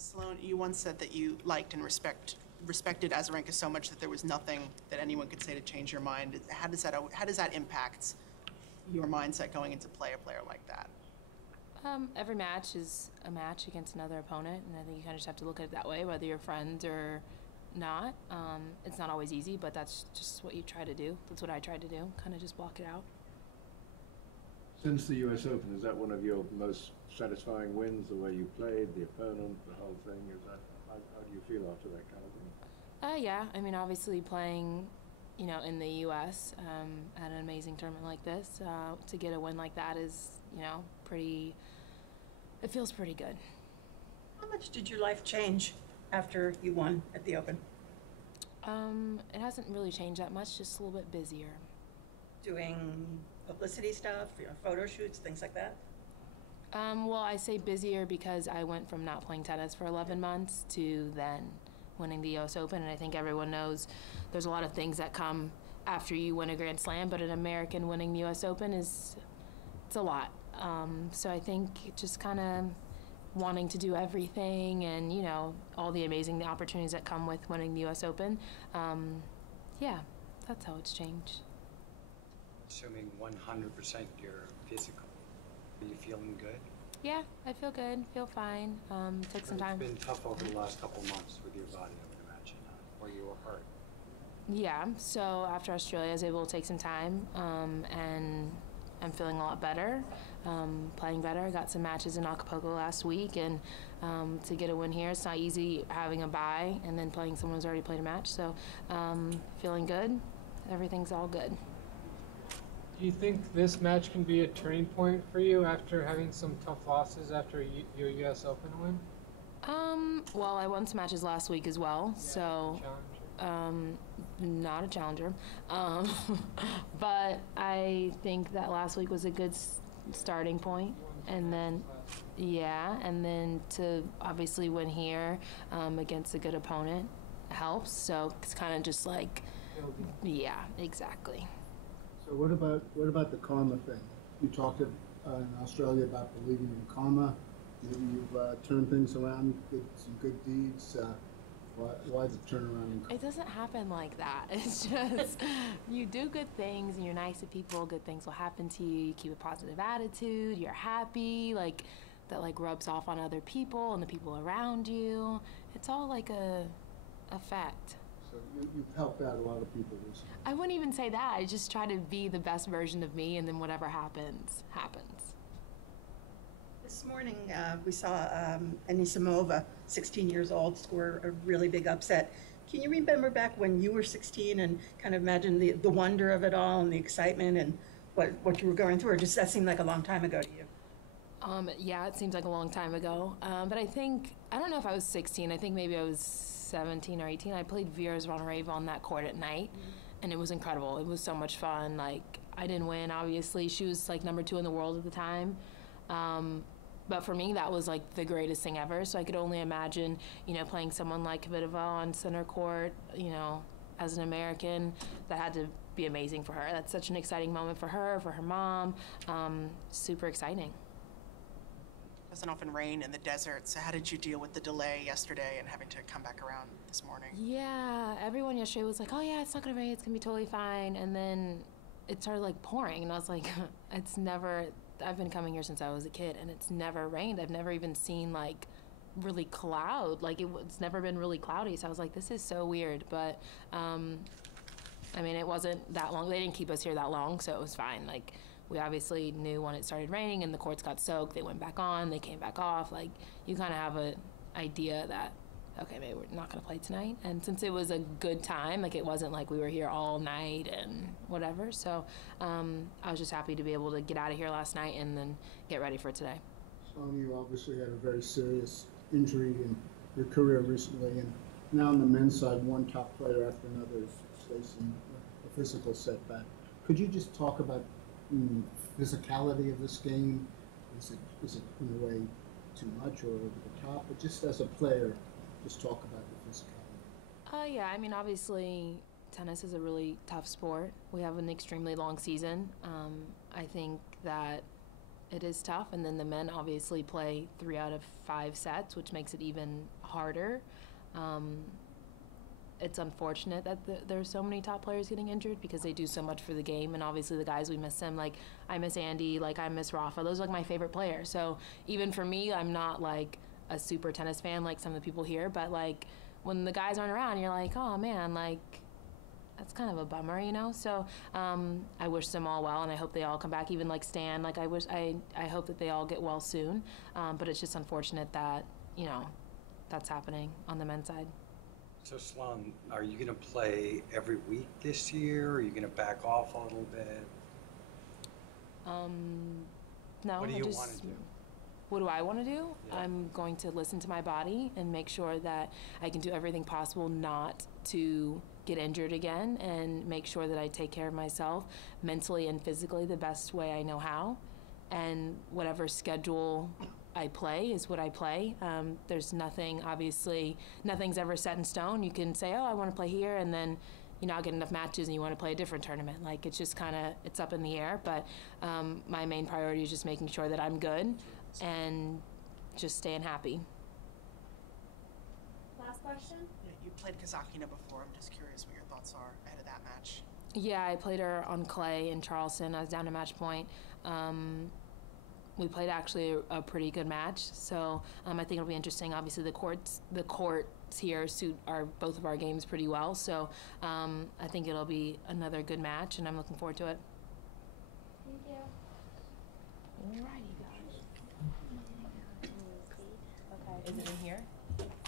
Sloane, you once said that you liked and respected Azarenka so much that there was nothing that anyone could say to change your mind. How does that impact your mindset going into play a player like that? Every match is a match against another opponent, and I think you kind of just have to look at it that way, whether you're friends or not. It's not always easy, but that's just what you try to do. That's what I tried to do, kind of just block it out. Since the US Open, is that one of your most satisfying wins, the way you played, the opponent, the whole thing? How do you feel after that kind of thing? Yeah, I mean, obviously playing, in the U.S. At an amazing tournament like this, to get a win like that is, it feels pretty good. How much did your life change after you won at the Open? It hasn't really changed that much, just a little bit busier. Doing publicity stuff, photo shoots, things like that? Well, I say busier because I went from not playing tennis for 11 months to then winning the US Open, and I think everyone knows there's a lot of things that come after you win a Grand Slam, but an American winning the US Open it's a lot. So I think just kind of wanting to do everything and, all the amazing opportunities that come with winning the US Open, yeah, that's how it's changed. Assuming 100% you're physical, are you feeling good? Yeah, I feel good, feel fine. Took some time. It's been tough over the last couple months with your body, I would imagine, where you were hurt. Yeah, so after Australia, I was able to take some time, and I'm feeling a lot better, playing better. I got some matches in Acapulco last week, and to get a win here, it's not easy having a bye and then playing someone who's already played a match. So feeling good, everything's all good. Do you think this match can be a turning point for you after having some tough losses after your U.S. Open win? Well, I won some matches last week as well, so not a challenger. But I think that last week was a good starting point, and then and then to obviously win here against a good opponent helps. So it's kind of just like, yeah, exactly. So what about the karma thing? You talked in Australia about believing in karma. You've turned things around, did some good deeds. Why the turnaround? It doesn't happen like that. It's just you do good things and you're nice to people. Good things will happen to you. You keep a positive attitude. You're happy. That rubs off on other people and the people around you. It's all like a effect. So you've helped out a lot of people recently. I wouldn't even say that. I just try to be the best version of me, and then whatever happens, happens. This morning, we saw Anisimova, 16 years old, score a really big upset. Can you remember back when you were 16 and kind of imagine the wonder of it all and the excitement and what you were going through, or does that seem like a long time ago to you? Yeah, it seems like a long time ago. But I don't know if I was 16. I think maybe I was 17 or 18. I played Vieira's Rave on that court at night, and it was incredible. It was so much fun. I didn't win, obviously. She was number 2 in the world at the time. But for me, that was the greatest thing ever. So I could only imagine, playing someone like Kvitova on center court, as an American. That had to be amazing for her. That's such an exciting moment for her mom. Super exciting. It doesn't often rain in the desert, so how did you deal with the delay yesterday and having to come back around this morning? Yeah, everyone yesterday was like, oh yeah, it's not gonna rain, it's gonna be totally fine. And then it started pouring, and I was like, I've been coming here since I was a kid, and it's never rained. I've never even seen really cloud. It's never been really cloudy, so I was like, this is so weird. But it wasn't that long. They didn't keep us here that long, so it was fine. We obviously knew when it started raining and the courts got soaked, they went back on, they came back off. You kind of have an idea that, okay, maybe we're not going to play tonight. And since it was a good time, it wasn't we were here all night and whatever. So I was just happy to be able to get out of here last night and then get ready for today. Sloane, you obviously had a very serious injury in your career recently, and now on the men's side, one top player after another is facing a physical setback. Could you just talk about physicality of this game? Is it in a way too much or over the top? But just as a player, just talk about the physicality. Yeah, obviously tennis is a really tough sport. We have an extremely long season. I think that it is tough. And then the men obviously play 3 out of 5 sets, which makes it even harder. It's unfortunate that there's so many top players getting injured because they do so much for the game. And obviously the guys, we miss them. Like, I miss Andy, like I miss Rafa. Those are like my favorite players. So even for me, I'm not like a super tennis fan like some of the people here, but like when the guys aren't around, you're like, oh man, like that's kind of a bummer, you know? So I wish them all well, and I hope they all come back, even like Stan. Like I hope that they all get well soon. But it's just unfortunate that, you know, that's happening on the men's side. So Sloane, are you going to play every week this year? Or are you going to back off a little bit? No, What do you want to do? What do I want to do? Yeah. I'm going to listen to my body and make sure that I can do everything possible not to get injured again, and make sure that I take care of myself mentally and physically the best way I know how. And whatever schedule I play is what I play. There's nothing, obviously, nothing's ever set in stone. You can say, oh, I want to play here, and then you not get enough matches and you want to play a different tournament. Like, it's just kind of, it's up in the air. But my main priority is just making sure that I'm good and just staying happy. Last question? Yeah, you played Kazakina before. I'm just curious what your thoughts are ahead of that match. Yeah, I played her on clay in Charleston. I was down to match point. We played actually a pretty good match, so I think it'll be interesting. Obviously, the courts here suit both of our games pretty well, so I think it'll be another good match, and I'm looking forward to it. Thank you. All right.